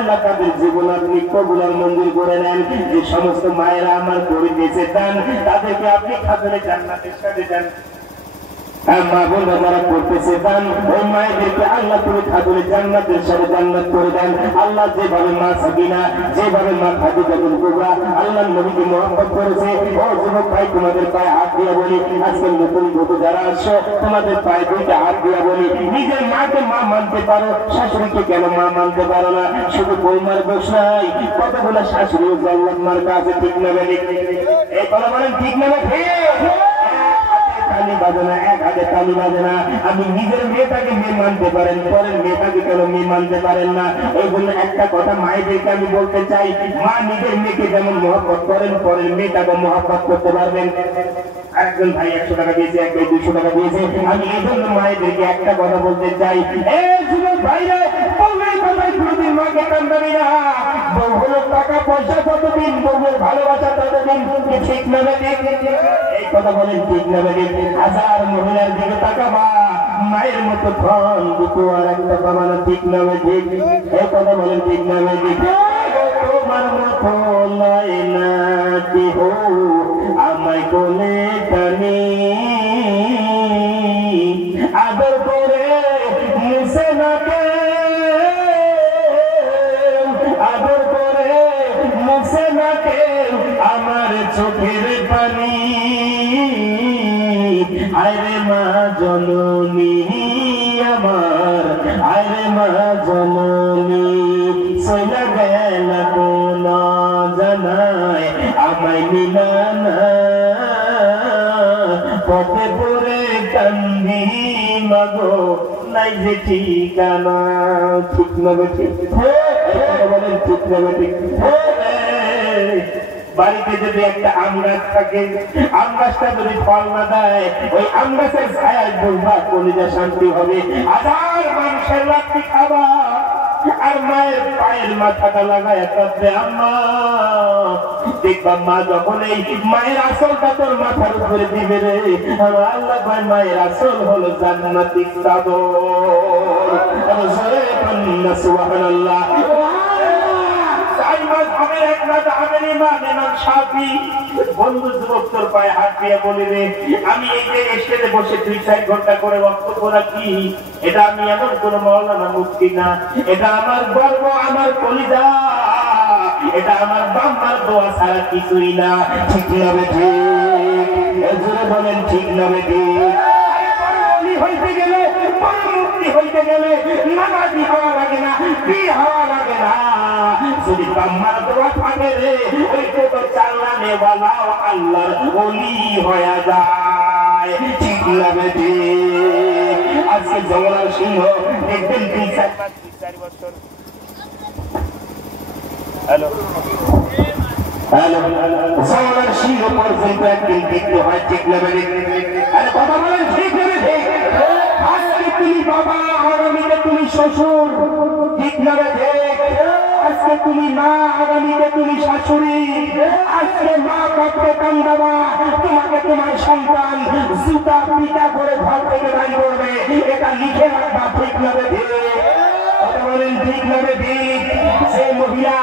আল্লাহ তাদের জীবন আপনি কবুল মঞ্জুর করে নেন। যে সমস্ত মায়েরা আমার করে দিয়েছে দান, তাদেরকে আপনি খাজনে জান্নাতের সাথে দেন। মা বোনরা যারা করতেছে দান, ওই মায়েদেরকে আল্লাহ তুমি খাজনে জান্নাতের সাথে জান্নাত করে দেন। আল্লাহ যেভাবে মা সাকিনা, যেভাবে মা খাদিজাতুল কুবরা আল্লাহর নবীকে মহব্বত করেছে, ও যুবক ভাই তোমাদের পায়ে হাত দিয়ে বলি, আজকে নতুন বধূ যারা আসছো তোমাদের পায়ে দুইটা হাত দিয়ে বলি, নিজের মাকে মা মানতে পারো, শাশুড়িকে কেন মা মানতে পারো না? শুধু বৌমার দোষ নাই, কতগুলো শাশুড়িও জান্নাত মার কাছে, ঠিক না বেঠিক? এই কথা বলেন ঠিক না বেঠিক? তালি বাজে না, এক হাতে তালি বাজে না। আমি নিজের মেয়েটাকে মেয়ে মানতে পারেন, পরের মেয়েটাকে কেন মেয়ে মানতে পারেন না? এই জন্য একটা কথা মায়েদেরকে আমি বলতে চাই, মা নিজের মেয়েকে যেমন মহব্বত করেন, পরের মেয়েটাকে মহব্বত করতে পারবেন। আরেকজন ভাই 100 টাকা দিয়েছে, এক ভাই 200 টাকা দিয়েছে। আমি এই জন্য মায়েদেরকে একটা কথা বলতে চাই, যুবক ভাইরা বউয়ের কথায় কোনোদিন মাকে কান্দাবি না। বউ হলো টাকা পয়সা কতদিন, বউয়ের ভালোবাসা ততদিন, ঠিক না বেঠিক? এই কথা বলেন ঠিক না বেঠিক? হাজার মহিলার দিকে তাকাবা, মায়ের মতো ধন দুটো আর একটা পাবানা, ঠিক না বেঠিক? এই কথা বলেন ঠিক না বেঠিক? তোমার মতো নয় না কেহ আমায় কোলে টানি, আদর করে মুছে না কে, আদর করে মুছে না কে আমার চোখের পানি। আরে মা জননী আমার, আরে মা জননী চলে গেল কোন জানায় আমায় মিলানা, পথে পড়ে কান্দি মাগো নাই যে ঠিকানা, ঠিক না বেঠিক? বলেন ঠিক না বেঠিক? বাড়িতে যদি একটা আম গাছ থাকে, আম গাছটা যদি ফল না দেয়, ওই আম গাছের ছায়ায় বলবা কলিজা শান্তি হবে। হাজার মানুষের রাত্রি খাবা আর মায়ের পায়ের মাথাটা লাগায় কাঁদবে আম্মা, দেখবা মা যখন এই মায়ের আসলটা তোর মাথার উপরে দিবে রে, আমার আল্লাহ ভাই মায়ের আসল হলো জান্নাতি চাদর। সুবহানাল্লাহ। বন্ধু যুবক তোর পায়ে হাত দিয়ে বলিবে, আমি এই যে স্টেজে বসে 2-4 ঘন্টা করে বক্তব্য রাখি, এটা আমি এমন কোন মাওলানা মুফতি না, এটা আমার গর্ব, আমার কলিজা, এটা আমার বাম্মার দোয়া ছাড়া কিছুই না, ঠিক না বেঠিক? এজন্য বলেন ঠিক না বেঠিক? হইতে গেলে, মুক্তি হইতে গেলে নামাজি হওয়া লাগে না, পীর হওয়া লাগে না। যদি বাম্মার দোয়া থাকে রে, ওই তো চালানেওয়ালাও আল্লাহর ওলি হয়ে যায়, ঠিক না বেঠিক? আজকে জওয়ার সিংহ দেখবেন 2-4 বছর। হ্যালো হ্যালো, জওয়ার সিংহ পর্যন্ত একদিন দেখতে হয়, ঠিক না বেঠিক? আরে কথা বলেন ঠিক না বেঠিক? আজকে তুমি বাবা, আগামীতে তুমি শ্বশুর, ঠিক না বেঠিক? আজকে তুমি মা, আগামীতে তুমি শাশুড়ি। আজকে মা কাঁদতে কান্দাবা, তোমাকে তোমার সন্তান জুতা পিটা করে ঘর থেকে বাড়ি করবে, এটা লিখে রাখবা, ঠিক না বেঠিক? কথা বলেন ঠিক না বেঠিক? সেই মহিলা